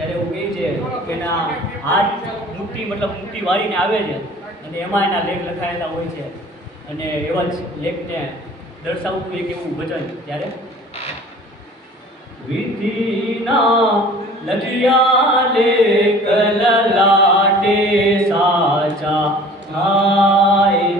ત્યારે એવું કહે છે એના હાથ મુઠ્ઠી મતલબ મુઠ્ઠી વાળીને આવે છે અને એમાં એના લેખ લખાયેલા હોય છે. અને એવા જ લેખને દર્શાવતું એક એવું વચન ત્યારે? વિધિના લજિયા લે કલલાટે સાચા આય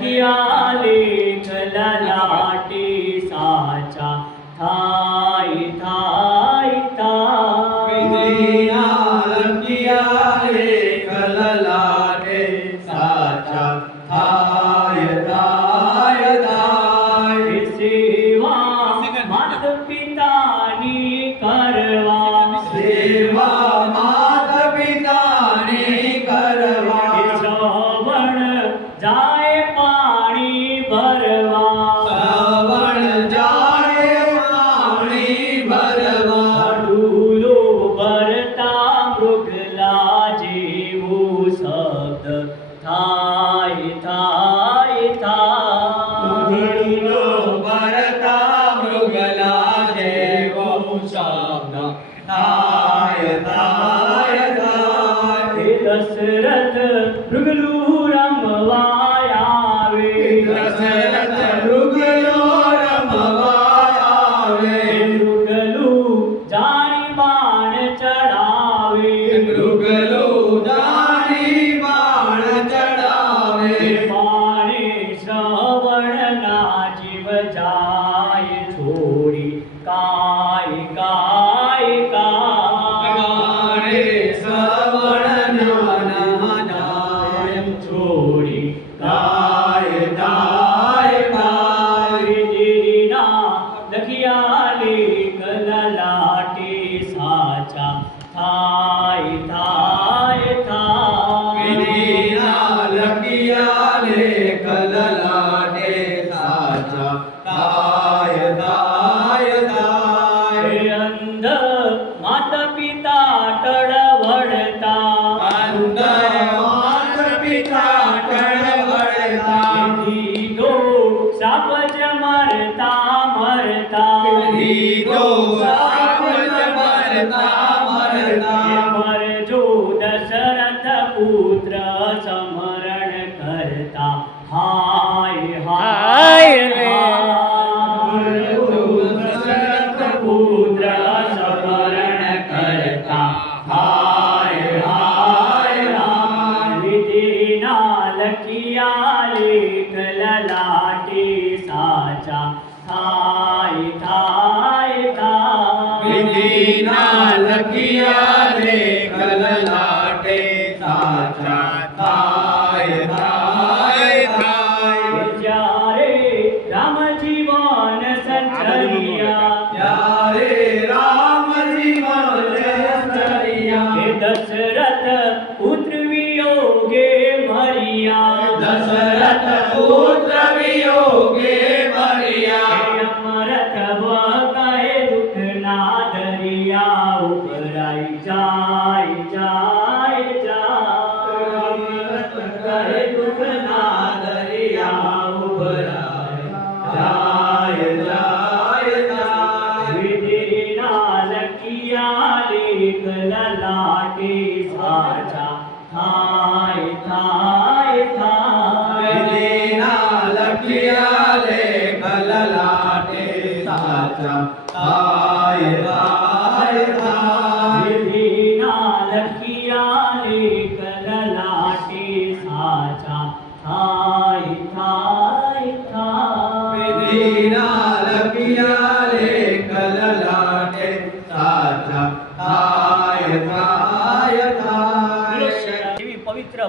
কিয়া પાણી ભરવા. किया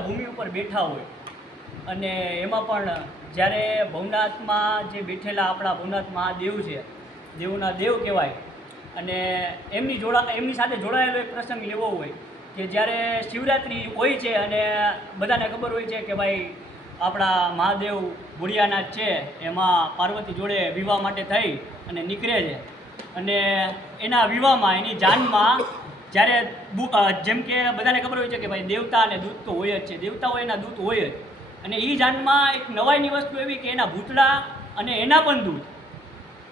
ભૂમિ ઉપર બેઠા હોય. અને એમાં પણ જ્યારે ભવનાથમાં જે બેઠેલા આપણા ભવનાથ મહાદેવ છે, દેવના દેવ કહેવાય. અને એમની જોડા, એમની સાથે જોડાયેલો એક પ્રસંગ લેવો હોય. કે જ્યારે શિવરાત્રિ હોય છે અને બધાને ખબર હોય છે કે ભાઈ આપણા મહાદેવ ભુડિયાનાથ છે, એમાં પાર્વતી જોડે વિવાહ માટે થઈ અને નીકળે છે. અને એના વિવાહમાં, એની જાનમાં જ્યારે જેમ કે બધાને ખબર હોય છે કે ભાઈ દેવતા અને દૂત તો હોય જ છે, દેવતાઓ એના દૂત હોય જ. અને એ જાનમાં એક નવાઈની વસ્તુ એવી કે એના ભૂતળા અને એના પણ દૂત.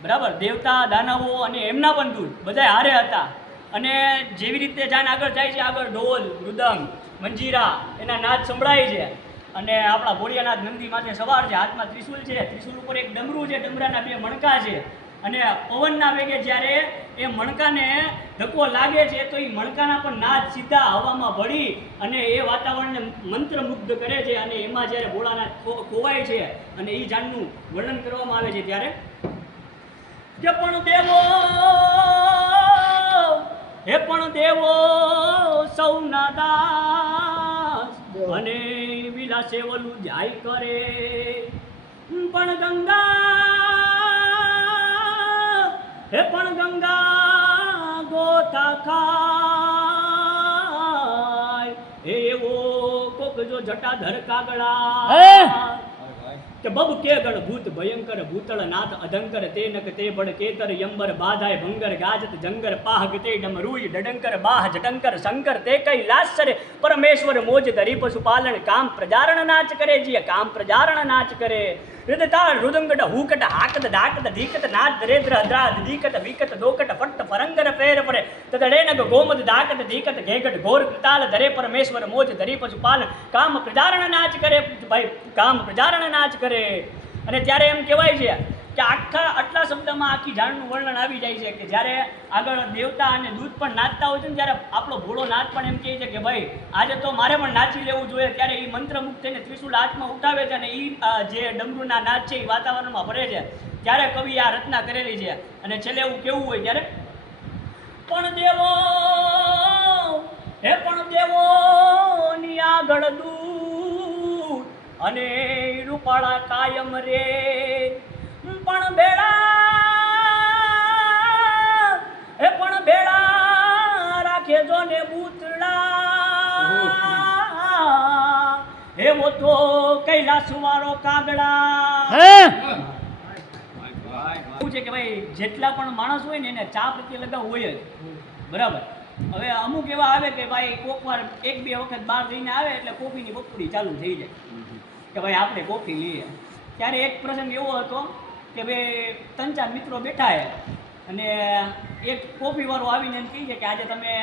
બરાબર? દેવતા, દાનવો અને એમના પણ દૂત બધા હારે હતા. અને જેવી રીતે જાન આગળ જાય છે, આગળ ઢોલ મૃદંગ મંજીરા, એના નાદ સંભળાય છે. અને આપણા ભોળિયાનાથ નંદી માથે સવાર છે, હાથમાં ત્રિશુલ છે. ત્રિશુલ ઉપર એક ડમરું છે, ડમરાના બે મણકા છે. અને પવનના વેગે જ્યારે એ મણકાને ધક્કો લાગે છે, તો એ મણકાના પણ નાદ સીધા હવામાં ભળી અને એ વાતાવરણને મંત્રમુગ્ધ કરે છે અને એમાં જ્યારે ભોળાનાથ ખોવાય છે અને એ જાનનું વર્ણન કરવામાં આવે છે ત્યારે. કે પણ દેવો! હે પણ દેવો સૌના દાસ અને વિલાસે વલું જાય કરે. પણ ગંગા હે પણ ગંગા ગોતા ખાય. એવો કોક જો જટાધર કાગડા કે બબ કે ગણ ભૂત, ભયંકર ભૂતળ નાથ, અધંકર તે નક તે બળ કેતર યંબર બાધાય ભંગર ગાજત જંગર પાહક તે ડમરૂય ડડંકર બાહ જટંકર શંકર તે કઈ લાસરે પરમેશ્વર મોજ ધરી પશુપાલન, કામ પ્રજારણ નાચ કરે જીય કામ પ્રજારણ નાચ કરે. હૃદતાળ રુદંગડ હુકટ હાકત ડાકત ધીકત નાદ દરેદ્ર અદ્રાદ ધીકત વિકત દોકટ ફટ્ટ ફરંગર પેર પરે તદડેનગ ગોમદ ડાકત ધીકત ઘેગટ ઘોર કૃતાલ ધરે પરમેશ્વર મોજ ધરી પશુપાલન કામ પ્રજારણ નાચ કરે ભાઈ કામ પ્રજારણ નાચ કરે અને ત્યારે એમ કહેવાય છે કે આખા આટલા શબ્દમાં આખી ઝાડનું વર્ણન આવી જાય છે કે જ્યારે આગળ દેવતા અને દૂધ પણ નાચતા હોય છે ને ત્યારે આપણો ભોળો નાચ પણ એમ કહે છે કે ભાઈ, આજે તો મારે પણ નાચી લેવું જોઈએ. ત્યારે એ મંત્રમુક્ત થઈને ત્રિશુલ હાથમાં ઉઠાવે છે અને એ જે ડમરૂના નાચ છે એ વાતાવરણમાં ભરે છે. ત્યારે કવિ આ રચના કરેલી છે અને છેલ્લે એવું કેવું હોય ત્યારે, પણ દેવો, હે પણ દેવો, ની આગળ દૂર અને રૂપાળા કાયમ રે. બેડા હે પણ બેડા રાખે જો ને બૂતડા એવો તો કૈલાસ વાળો કાગડા. એવું છે કે ભાઈ જેટલા પણ માણસ હોય ને એને ચા પ્રત્યે લગાવ હોય જ. બરાબર? હવે અમુક એવા આવે કે ભાઈ કોક વાર એક બે વખત બહાર જઈને આવે એટલે કોફીની બપોરી ચાલુ થઈ જાય. કે ભાઈ આપણે કોફી લઈએ. ત્યારે એક પ્રસંગ એવો હતો કે ભાઈ ત્રણ, ચાર મિત્રો બેઠા છે. અને એક કોફી વાળો આવીને એમ કહે છે કે આજે તમે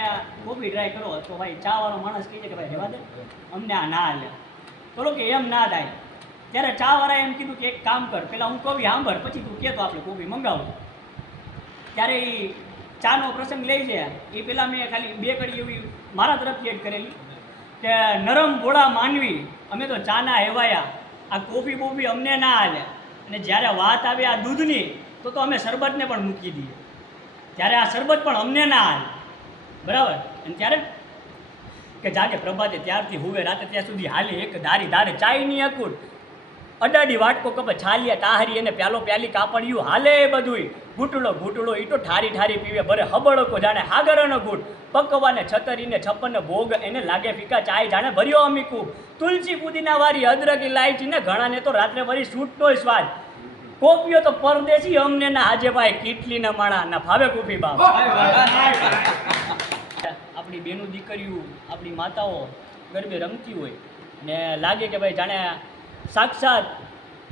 કોફી ટ્રાય કરો. તો ભાઈ ચા વાળો માણસ કહે છે કે ભાઈ રહેવા દે. અમને આ ના હાલે. બોલો કે એમ ના થાય. ત્યારે ચા વાળા એમ કીધું કે એક કામ કર, પેલા હું કોફી સાંભળ, પછી તું કહેતો આપણે કોફી મંગાવું. ત્યારે એ ચાનો પ્રસંગ લે છે. એ પેલા મેં ખાલી બે કડી એવી મારા તરફથી એડ કરેલી. કે નરમ ભોળા માનવી અમે તો ચાના હેવાયા. આ કોફી બોફી અમને ના હાલે. અને જ્યારે વાત આવે આ દૂધની, તો તો અમે શરબતને પણ મૂકી દઈએ. ત્યારે આ શરબત પણ અમને ના હાલે. બરાબર? અને ત્યારે કે જાગે પ્રભાતે ત્યારથી હુવે રાતે ત્યાં સુધી હાલે એક ધારી ધારે ચાયની અકુટ. અડાડી વાટકો કપે છાલિયા, તાહરી એને પ્યાલો પ્યાલી કાપડિયું હાલે બધુંય. ઘૂંટડો ઘૂંટડો તો ઠારી ઠારી પીવે. ભરે હબળકો જાણે હાગરનો ઘૂંટ. પકવાને છતરીને છપ્પન ભોગ એને લાગે ફીકા ચાય જાણે ભર્યો અમીકુ. તુલસી પુદીના વારી અદરક ઇલાયચી ને ઘણાને તો રાત્રે ભરી છૂટતોય સ્વાદ. કોપીઓ તો પરદેશી અમને ના આજે ભાઈ. કીટલી ના માણા ના ભાવે કોફી બાપ. આપણી બેનું દીકરીઓ આપણી માતાઓ ગરબે રમતી હોય ને લાગે કે ભાઈ જાણે સાક્ષાત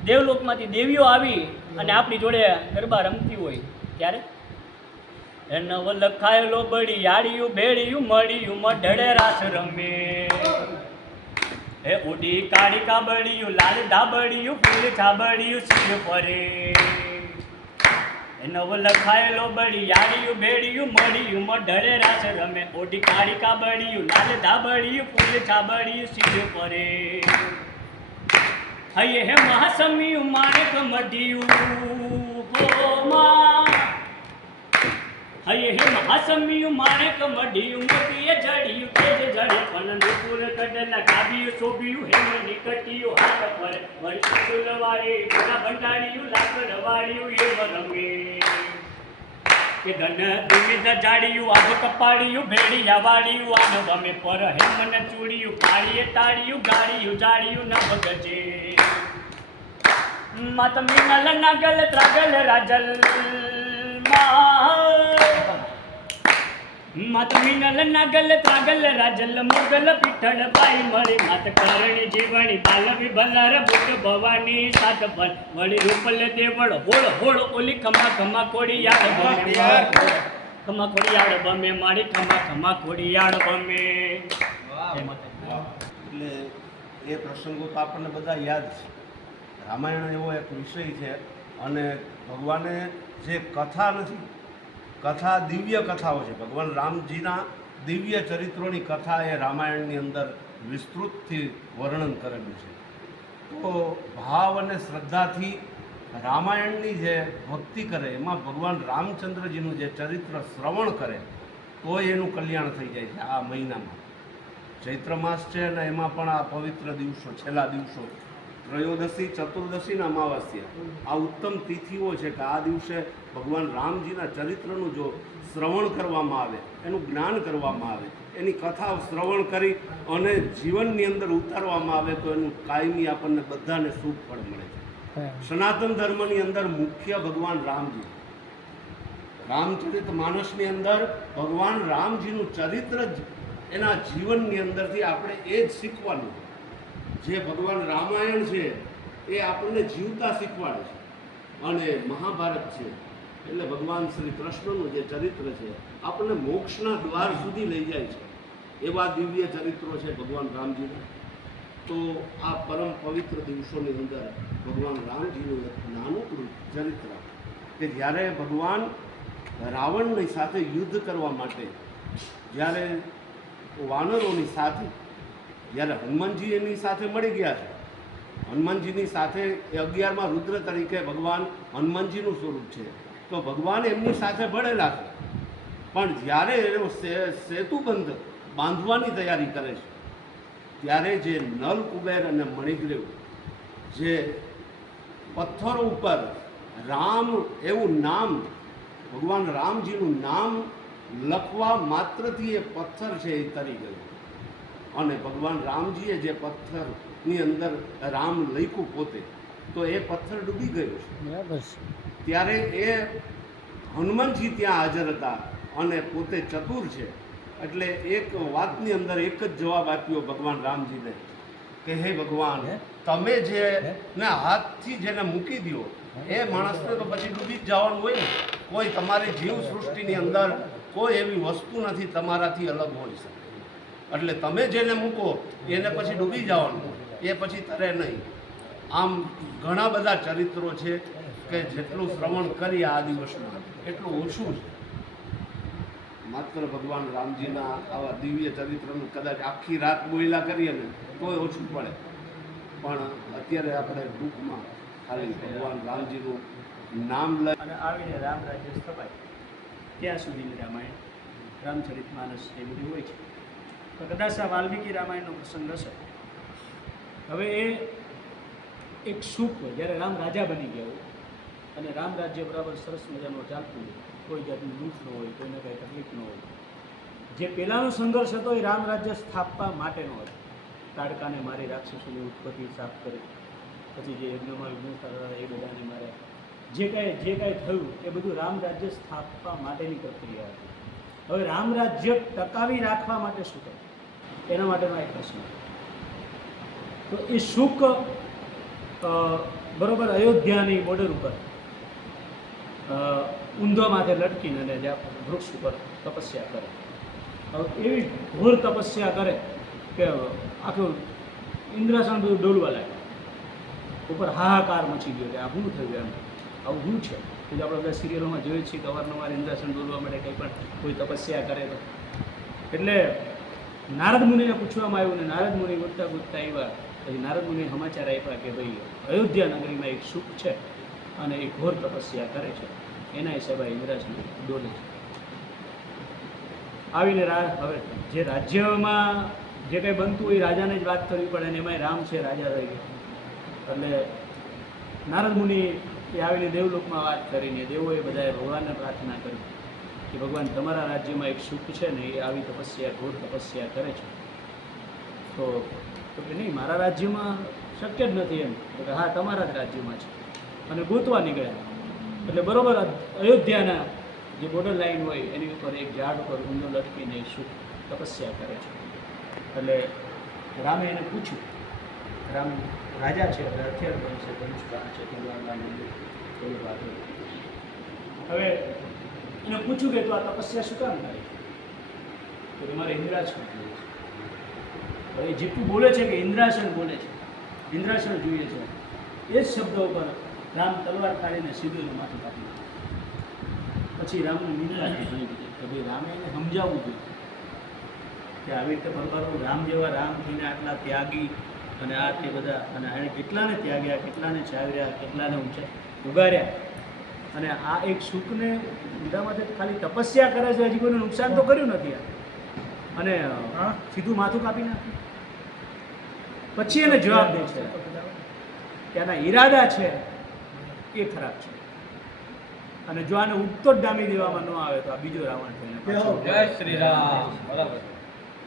દેવલોકમાંથી દેવીઓ આવી અને આપણી જોડે ગરબા રમતી હોય. ત્યારે નવ લખાયેલો બળી યાળિયું ભેળિયું મળ્યું મઢળે રાસ રમે. એ ઉડી કાળી કાબડિયું લાલ ધાબળિયું, ફૂલ છાબળિયું સિંહ ફરે. નવ લખાયેલો બળી યાળિયું બેડિયું મળ્યું મઢળે રાસ રમે. ઓડી કાળી કાબડિયું લાલ ધાબળિયું, ફૂલ છાબળિયું સિંહ ફરે. હૈયે મહાસમિયું માણેક મઢિયું. હો હૈયે મહાસમિયું માણેક મઢિયું. મોતીએ જડિયું તેજ જડે પનંદપુર કડના કાબિયું શોભ્યું હે નિકટ્યું કટિયું હાથ પર. વળી સુલવારી ઘણા ભંડારિયું લાકડ વાળિયું એ રમે. કે ધન તુમિત જાડિયું આગ કપાડ્યું ભેડિયા વાડિયું આનો ગમે પર હે મને ચૂડિયું કાળીએ તાળિયું ગાડિયું જાડિયું ન ભગજે. મત મિનલ નગલ ત્રગલ રાજલ મત મિનલ નગલ ત્રગલ રાજલ મુગલ પીઠળ પાઈ મળી મત કરણી જીવણી બાલવી ભલર ભૂત ભવાની સાત પર. વળી રૂપલ દેવળ હોળ હોળ ઓલી ખમા ખમા કોડિયાળ બમે ખમા કોડિયાળ બમે મારી ખમા ખમા કોડિયાળ બમે. જય એટલે એ પ્રસંગો તો આપણને બધા યાદ છે. રામાયણ એવો એક વિષય છે અને ભગવાને જે કથા નથી, કથા દિવ્ય કથાઓ છે. ભગવાન રામજીના દિવ્ય ચરિત્રોની કથા એ રામાયણની અંદર વિસ્તૃતથી વર્ણન કરેલું છે. તો ભાવ અને શ્રદ્ધાથી રામાયણની જે ભક્તિ કરે, એમાં ભગવાન રામચંદ્રજીનું જે ચરિત્ર શ્રવણ કરે, તો એનું કલ્યાણ થઈ જાય છે આ મહિનામાં. ચૈત્ર માસ છે અને એમાં પણ આ પવિત્ર દિવસો, છેલ્લા દિવસો ત્રયોદશી ચતુર્દશી ને અમાવાસ્ય આ ઉત્તમ તિથિઓ છે કે આ દિવસે ભગવાન રામજીના ચરિત્રનું જો શ્રવણ કરવામાં આવે એનું જ્ઞાન કરવામાં આવે એની કથા શ્રવણ કરી અને જીવનની અંદર ઉતારવામાં આવે તો એનું કાયમી આપણને બધાને શુભ ફળ મળે છે. સનાતન ધર્મની અંદર મુખ્ય ભગવાન રામજી. રામચરિત માનસની અંદર ભગવાન રામજીનું ચરિત્ર જ એના જીવનની અંદરથી આપણે એ જ શીખવાનું. જે ભગવાન રામાયણ છે, એ આપણને જીવતા શીખવાડે છે. અને મહાભારત છે. એટલે ભગવાન શ્રી કૃષ્ણનું જે ચરિત્ર છે, આપણને મોક્ષના દ્વાર સુધી લઈ જાય છે. એવા દિવ્ય ચરિત્રો છે ભગવાન રામજીના. તો આ પરમ પવિત્ર દિવસોની અંદર ભગવાન રામજીનું એક નાનું ચરિત્ર કે જ્યારે ભગવાન રાવણની સાથે યુદ્ધ કરવા માટે, જ્યારે વાનરોની સાથે જ્યારે હનુમાનજી એની સાથે મળી ગયા છે. હનુમાનજીની સાથે એ અગિયારમાં રુદ્ર તરીકે ભગવાન હનુમાનજીનું સ્વરૂપ છે. તો ભગવાન એમની સાથે ભળેલા છે. પણ જ્યારે એનો સેતુબંધ બાંધવાની તૈયારી કરે છે, ત્યારે જે નલ કુબેર અને મણિગ્રીવ, જે પથ્થરો ઉપર રામ એવું નામ, ભગવાન રામજીનું નામ લખવા માત્રથી એ પથ્થર છે એ તરી ગયું. અને ભગવાન રામજીએ જે પથ્થરની અંદર રામ લખ્યું પોતે તો એ પથ્થર ડૂબી ગયો છે. બરાબર છે. ત્યારે એ હનુમાનજી ત્યાં હાજર હતા અને પોતે ચતુર છે. એટલે એક વાતની અંદર એક જ જવાબ આપ્યો ભગવાન રામજીને કે હે ભગવાન તમે જે ને હાથથી જેને મૂકી દો એ માણસને તો પછી ડૂબી જ જવાનું હોય ને. કોઈ તમારી જીવ સૃષ્ટિની અંદર કોઈ એવી વસ્તુ નથી તમારાથી અલગ હોઈ શકે એટલે તમે જેને મૂકો, એને પછી ડૂબી જવાનું. એ પછી તરે નહીં. આમ ઘણા બધા ચરિત્રો છે કે જેટલું શ્રવણ કરીએ આ દિવસમાં, એટલું ઓછું છે. માત્ર ભગવાન રામજીના આવા દિવ્ય ચરિત્રનું કદાચ આખી રાત બોયલા કરીએ ને, તોય ઓછું પડે. પણ અત્યારે આપણે ટૂંકમાં ખાલી ભગવાન રામજીનું નામ લઈ અને આવીને રામ રાજ્ય સ્થપાય. ત્યાં સુધીની રામાયણ રામચરિત માનસ એ બધું હોય છે. તો કદાચ આ વાલ્મીકી રામાયણનો પ્રસંગ હશે. હવે એ એક સુખ હોય, જ્યારે રામ રાજા બની ગયા હોય, અને રામ રાજ્ય બરાબર સરસ મજાનું ચાલતું હોય, કોઈ જાતનું દુઃખ ન હોય, કોઈને કાંઈ તકલીફ ન હોય. જે પહેલાંનો સંઘર્ષ હતો એ રામ રાજ્ય સ્થાપવા માટેનો હતો. તાડકાને મારી રાક્ષસોની ઉત્પત્તિ સાફ કરી, પછી જે યજ્ઞમાં વિઘ્ન હતા એ બધાને મારે. જે કાંઈ જે કાંઈ થયું એ બધું રામ રાજ્ય સ્થાપવા માટેની પ્રક્રિયા હતી. હવે રામ રાજ્ય ટકાવી રાખવા માટે શું કરવું? એના માટેનો એક પ્રશ્ન. તો એ શુક બરોબર અયોધ્યાની બોર્ડર ઉપર ઊંધો લટકીને અને વૃક્ષ ઉપર તપસ્યા કરે. એવી ઘોર તપસ્યા કરે કે આખું ઇન્દ્રાસન બધું ડોલવા લાગે ઉપર હાહાકાર મચી ગયો કે આ શું થયું એમ? આવું શું છે? કે આપણે બધા સિરિયલોમાં જોઈએ છીએ કે અવારનવાર ઇન્દ્રાસન ડોલવા માટે કંઈ પણ કોઈ તપસ્યા કરે તો. એટલે નારદ મુનિને પૂછવામાં આવ્યું ને નારદ મુનિ ગોતતા ગોતતા આવ્યા. પછી નારદ મુનિ સમાચાર આપ્યા કે ભાઈ, અયોધ્યા નગરીમાં એક સુખ છે અને એ ઘોર તપસ્યા કરે છે. એના હિસાબે ઇન્દ્રાજને ડોલે છે. આવીને હવે જે રાજ્યમાં જે કંઈ બનતું હોય રાજાને જ વાત કરવી પડે અને એમાંય રામ છે, રાજા રહી ગયા. એટલે નારદ મુનિ એ આવીને દેવલોકમાં વાત કરીને દેવોએ બધાએ ભગવાનને પ્રાર્થના કરી. કે ભગવાન તમારા રાજ્યમાં એક સુખ છે ને એ આવી તપસ્યા, ઘોર તપસ્યા કરે છે. તો તો કે નહીં, મારા રાજ્યમાં શક્ય જ નથી એમ. તો કે હા, તમારા જ રાજ્યમાં છે. અને ગોતવા નીકળ્યા. એટલે બરોબર અયોધ્યાના જે બોર્ડર લાઈન હોય, એની ઉપર એક ઝાડ ઉપર ઊંધો લટકીને સુખ તપસ્યા કરે છે. એટલે રામે એને પૂછ્યું, રામ રાજા છે હથિયાર બને છે, ધનુષ્કાળ છે તલવારના મંદિર બધું વાતો. હવે એને પૂછ્યું કે તું આ તપસ્યા શું કામ કરે તો કે મારે ઇન્દ્રાસન જોઈએ છે. હવે જેટલું બોલે છે કે ઇન્દ્રાસન બોલે છે. ઇન્દ્રાસન જોઈએ છે. એ જ શબ્દ ઉપર રામ તલવાર કાઢીને સીધું માથું કાપી પછી રામનું નિંદ્રા થઈ કે ભાઈ રામે એને સમજાવવું જોઈએ. કે આવી રીતે ભગવાન રામ જેવા રામ થઈને આટલા ત્યાગી અને આ તે બધા અને એણે કેટલાને ત્યાગ્યા કેટલાને ચાવ્યા કેટલાને ઊંચા ઉગાર્યા. અને આ એક સુખને લીધામાંથી ખાલી તપસ્યા કરે છે હજી કોઈને નુકસાન તો કર્યું નથી આ. અને સીધું માથું કાપી નાખ્યું પછી એને જવાબ દે છે ત્યાંના આના ઈરાદા છે એ ખરાબ છે. અને જો આને ઉગતો જ ડામી દેવામાં ન આવે તો આ બીજો રાવણ થઈને જય શ્રી રામ. બરાબર.